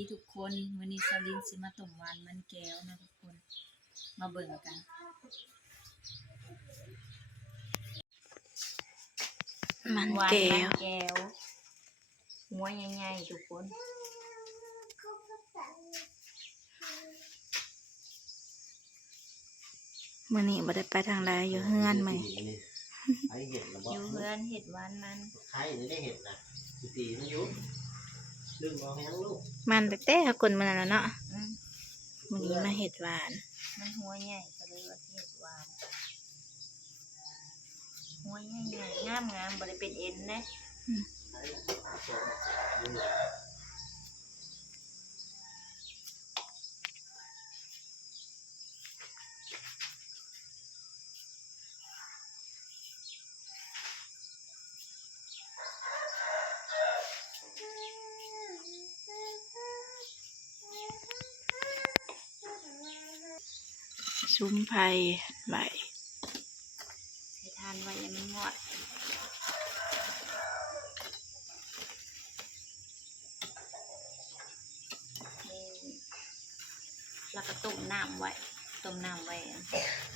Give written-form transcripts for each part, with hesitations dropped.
ดีทุกคนมื้อนี้สลินสิมาต้มหวานมันแก้วนะทุกคนมาเบิ่งกันมันหวานแก้ มัน ว แก้วหัวใหญ่ๆทุกคนมื้อนี้บ่ได้ไปทางใดอยู่เฮือนมื้อ ไอ้เห็ดนะบ่ อยู่เฮือนเฮ็ดหวานมัน ไข่นี่ได้เห็ดนะสิตีมันอยู่ดึงเอาให้ทั้งลูก มันแต่คนมันน่ะเนาะ อืม มื้อนี้มาเฮ็ดหวาน มันหัวใหญ่ก็เลยว่าเฮ็ดหวานหัวใหญ่ๆงามๆบ่ได้เป็นเอ็นนะ ไข่อาบตัวอยู่ ซุ้มไผ่ใบ ใส่ทานไว้อย่ามันงอดนี่แล้วก็ต้มน้ำไว้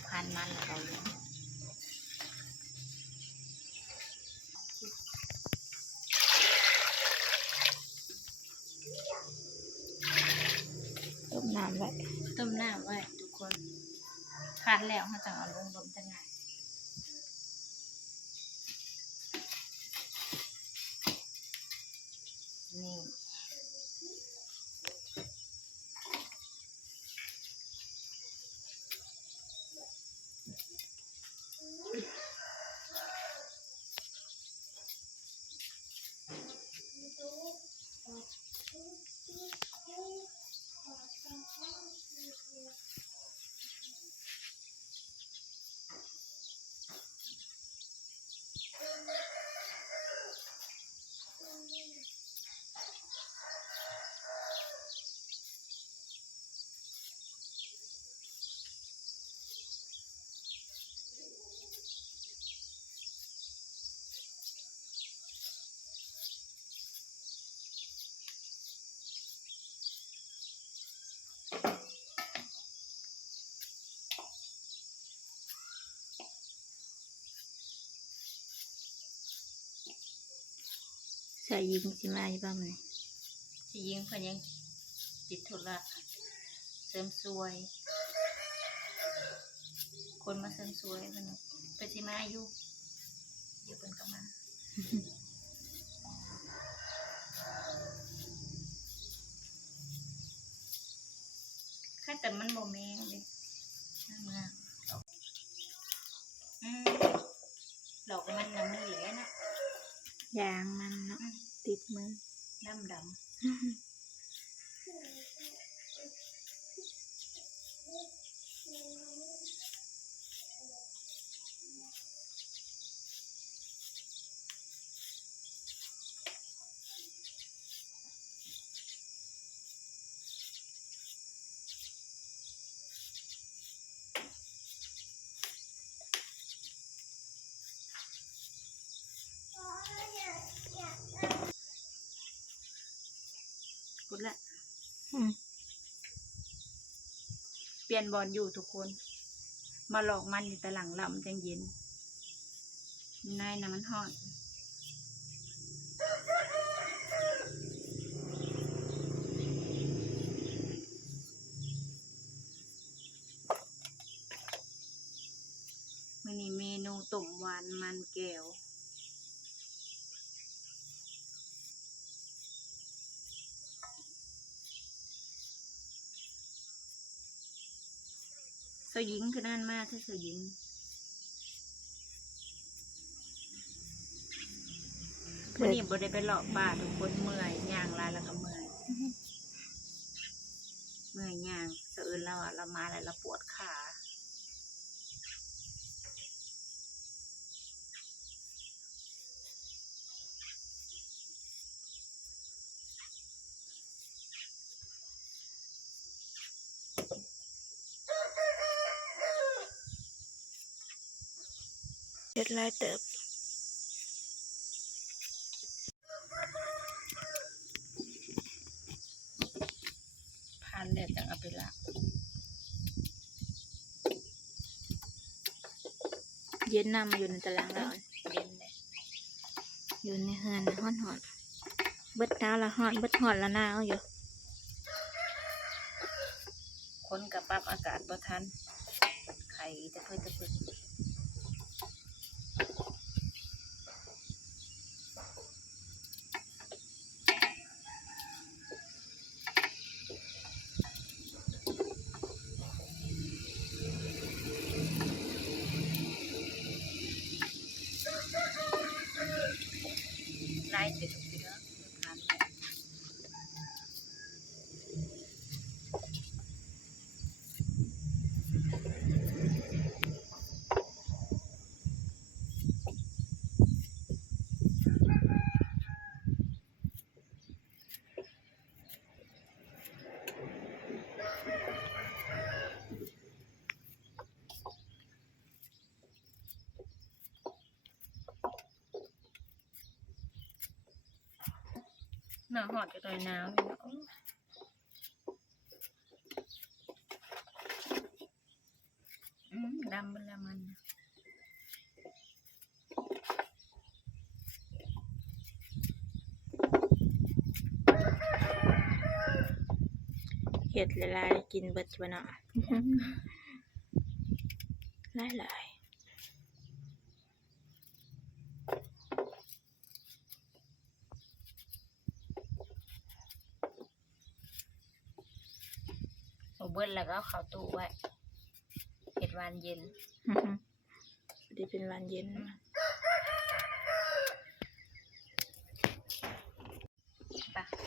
พันมันแล้วก็เอาลง ต้มน้ำไว้ ต้มน้ำไว้ทุกคนคั้นแล้วเขาจะเอาลงลมจะง่ายนี่ใส่ยิงสิมาอยู่บ่มื้อนี้ ที่ยิงเพิ่นยังติดธุระเสริมสวย คนมาเสริมสวยเพิ่นไปสิมาอยู่เดี๋ยวเพิ่นก็มา แค่แต่มันโมเมงเลยนั่นนะหลอกมันนะมือเหลือนะ ยางมันเนาะติดมือ ดำดำกุดละ อืม เปลี่ยนบอลอยู่ทุกคน มาหลอกมันอยู่แต่หลังลำจังเย็นนายนะมันหอนมื้อนี้เมนูต้มหวานมันแก้วสยิงคือนั่นมากที่สยิงวันนี้บ่ได้ไปหลอกป่าทุกคนเมื่อยย่างลายแล้วก็เมื่อยย่างสะอื่นแล้วอ่ะเรามาแล้วเราปวดขาเฮ็ดหลายเติบ เอาไปละ เย็นน้ำมาอยู่ในตารางแล้ว เย็นเลย อยู่ในเฮือนฮ้อนหอนเบิดหนาวละฮ้อนเบิดฮ้อนละหนาวอยู่ คนกับปรับอากาศบ่ทันไข่จะเพิ่นจะพึ่งไล่เสร็จทุกทีแล้วทาน หนาวหอดจะต่อยหนาวอยู่เนาะดำมันละมัน เห็ดหลายๆกินเบิดบ่เนาะหลาย เอาเบิ้ลแล้วก็เอาเข้าตู้ไว้เห็ดหวานเย็น ๆดีเป็นวันเย็น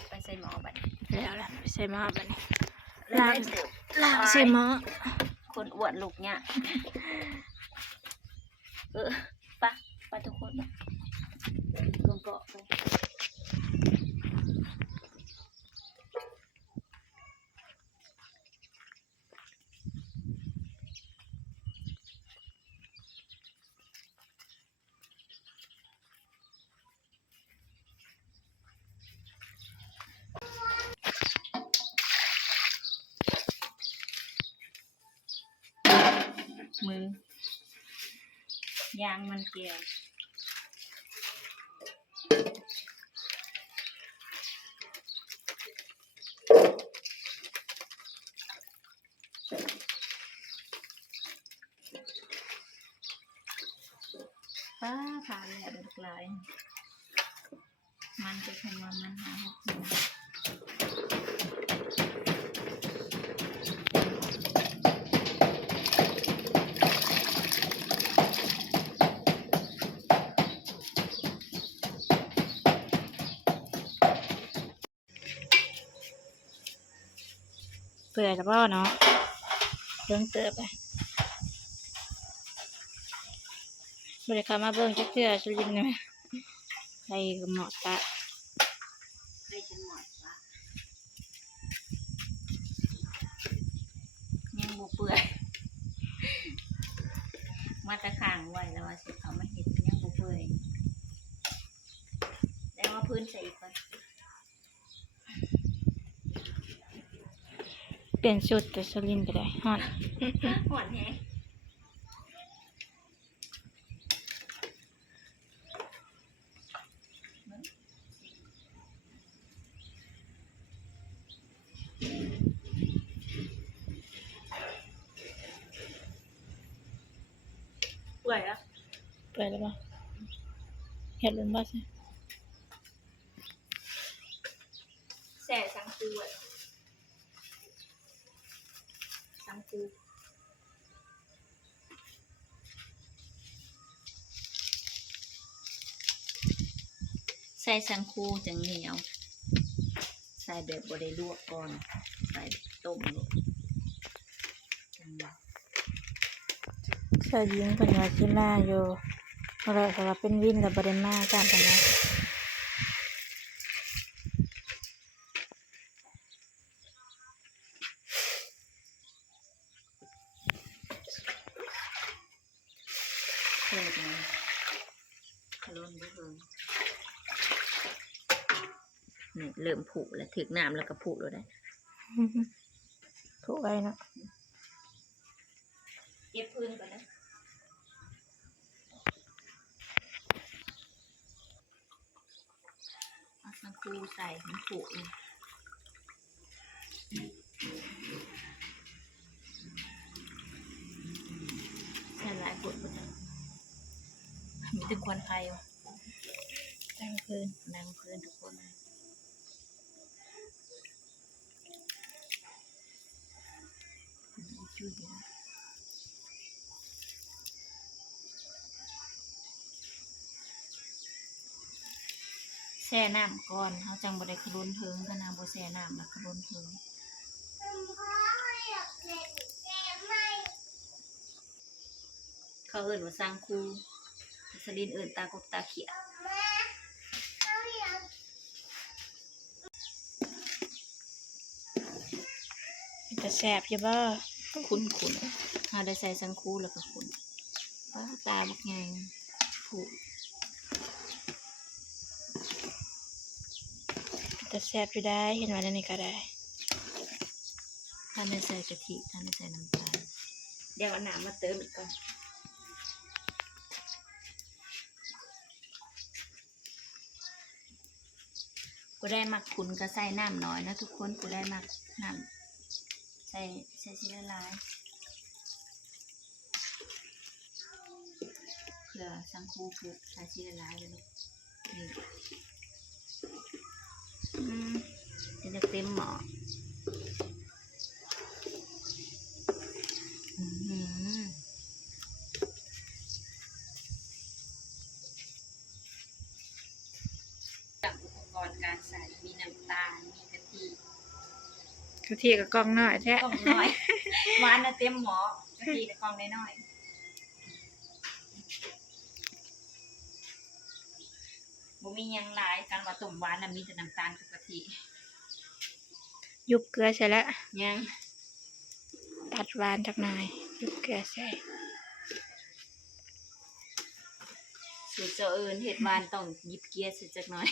ไปใส่หม้อบัด แล้วล่ะไปใส่หม้อบัดนี้ ล้างเสิร์ฟ ล้างใส่หม้อ คนอ้วนลูกเนี่ยไปทุกคนกงเกาะไปมือยางมันเกี่ยวผ่านแล้วลูกหลายมันจะคงว่ามันหาหกโมงเปื่อยแล้วบ่เนาะเบิ่งเติบไปบ่ได้เข้ามาเบิ่งจักเทื่อสุรินทร์นะใส่หม้อตะ ให้ฉันหมดละยังบ่เปื่อยมาตะขางไว้แล้วว่าสิเขามาเห็ดยังบ่เปื่อยแล้วว่าพื้นใส่อีกก่อน เปลี่ยนชุดแต่สุรินทร์ก็ได้ฮ้อน หอนแฮะเปื่อยอ่ะ เปื่อยแล้วบ่เฮ็ดเป็นบ่ใช่ แส่สังคูอ่ะสังคูใส่สังคูจังเหนียวใส่แบบบ่ได้ลวกก่อนใส่ต้มลงจัง ชายหญิงเพิ่นว่าสิมาอยู่เพราะว่าเป็นวินแล้วบ่ได้มากันปานใด เพิ่มนะขลุ่นด้วยเพิ่มนี่เริ่มผุแล้วถึกน้ำแล้วก็ผุแล้วได้ พ ถูกไว้เนาะ เก็บพื้นก่อนนะเอาสังคูใส่มันผูกเลยใส่หลายกดก็จะมีแต่ควันไฟวะ ตั้งพื้น นั่งพื้นทุกคนเลยจุดนะแช่น้ำก่อนเขาจังบ่ได้ขลุ่นเทิงขนาดบ่แช่น้ำนะขลุ่นเทิงเขาเอิ้นว่าสร้างคูสลินเอิ้นตากบตาเขียด จะแสบอยู่บ่ คุ้นเราได้ใส่สังคูแล้วก็คุ้นป้าตาบักไงผูก จะแสบอยู่ได้เห็นว่าในนี้ก็ได้ ท่านได้ใส่กะทิท่านได้ใส่น้ำตาลเดี๋ยวเอาน้ำมาเติมอีกก่อนกูได้มักขุนก็ใส่น้ำน้อยนะทุกคนกูได้มักน้ำใส่ชิ้นละลายเพื่อสังคูคือใส่ชิ้นละลายเลยลูกนี่จะเต็มหม้อจากอุปกรณ์การใส่มีน้ำตาลมีกะทิ กะทิกับกล้องน้อยแท้ กล่องน้อย หวานนะเต็มหม้อกะทิในกล่องน้อยๆบ่มีหยังหลายการว่าต้มหวานน่ะมีแต่น้ำตาลกับกะทิ ยุบเกลือใส่แล้ว ยัง ตัดหวานจักหน่อยยุบเกลือใส่ สูตรเจ้าเอิญเห็ดหวานต้องหยิบเกียร์ใส่จักหน่อย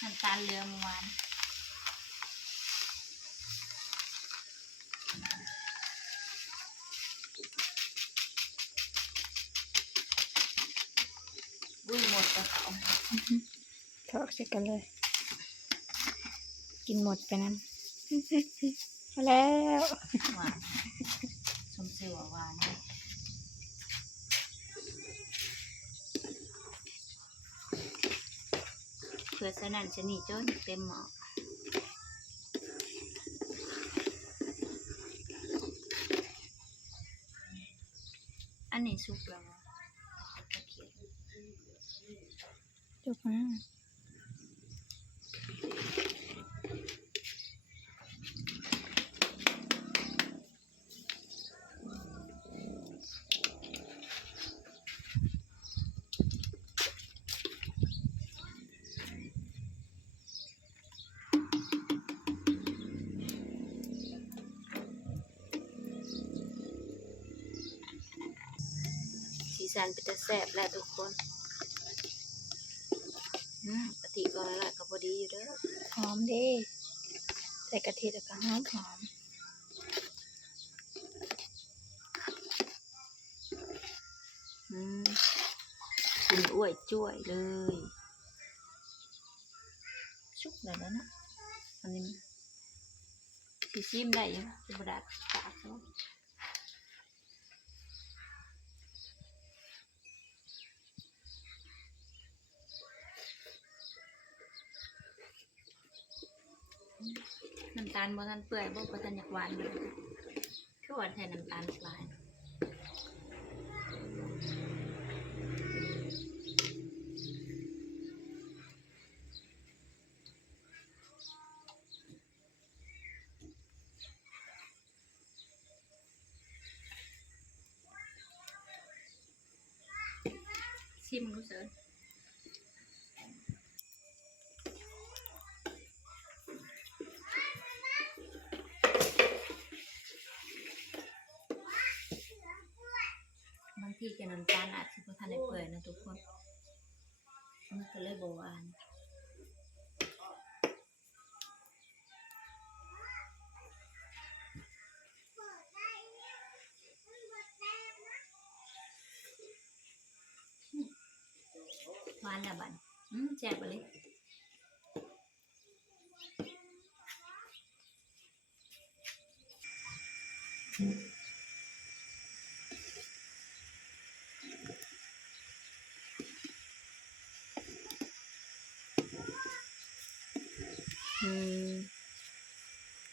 น้ำตาลเหลืองหวานบุ้ยหมดกับเขา ทอกใส่กันเลย กินหมดไปนั้น พอแล้ว หวานชมเสือหวานเลยเพื่อสนั่นชะนีจนเต็มหม้ออันนี้สุกแล้วตะเกียบ จบมาสีสันเป็นจะแซ่บแล้วทุกคนกะทิก็ละลายก็พอดีอยู่เด้อ หอมเด้ใส่กะทิแล้วก็หอมหอม คุณอ้วยจ้วยเลยชุกแล้วนะอันนี้สีซิมได้ยังจะบดาดปากเขาน้ำตาลบ่ทันเปื่อยบ่ทันอยากหวานเลยคือหวานแทนน้ำตาลลายชิมรู้สึกบางทีจะน้ำตาลอาจจะบ่ทันได้เปื่อยนะทุกคนมันก็เลยบ่หวาน านละบันแซ่บไปเลย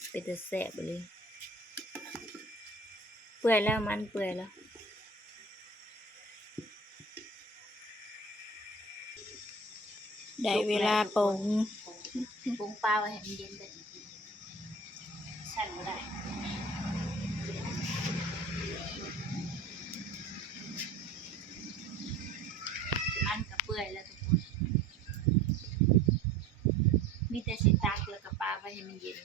เป็นแต่แซ่บไปเลย เปื่อยแล้วมันเปื่อยแล้ว ได้เวลาปรุง ปรุงปลาไว้ให้มันเย็นไปสั่นบ่ได้มันก็เปื่อยแล้วทุกคน มีแต่สิตักแล้วก็ปลาไว้ให้มันเย็น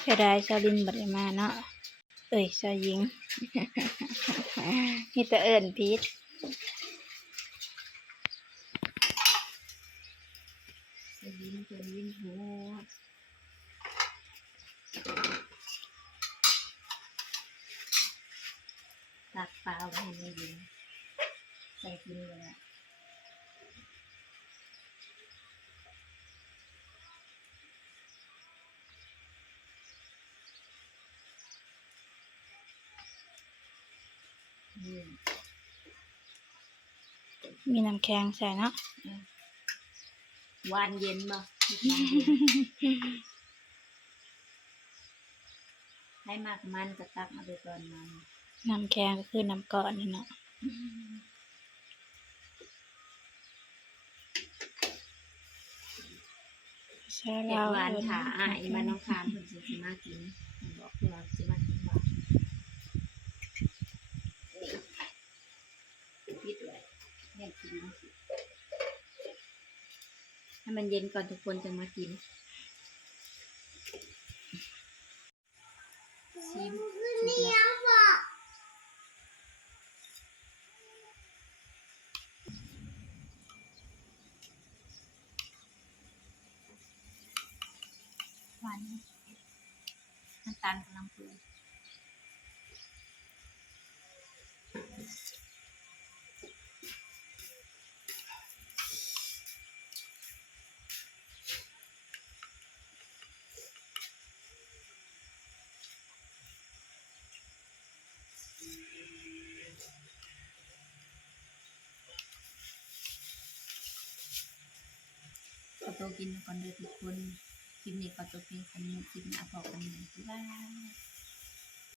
เสียดายชาวลินบัดได้มาเนาะเอ้ยชาวหญิง มีแต่เอิ้นผิด จะลิ้นหัวตักปลาไว้ให้มันเย็นใส่กินเลยอะอืม มีน้ำแข็งใส่เนาะ หวานเย็นบ่ให้มากมันก็ตักมาไปก่อนมัน น้ำแข็งก็คือน้ำก้อนนี่เนาะใช่ เก็ แล้ บ ว หวานถาอ้ายมาน้องคามเพิ่นสิมากินเพิ่นบอกเพิ่นว่าสิมากินหวานนี่ปิดไว้ให้กินให้มันเย็นก่อนทุกคนจึงมากินชิมหวานน้ำตาลกำลังเปื่อยขอตัวกินก่อนเด้อทุกคนคลิปนี้ขอตัวเพียงเท่านี้คลิปหน้าพบกันใหม่บ๊ายบาย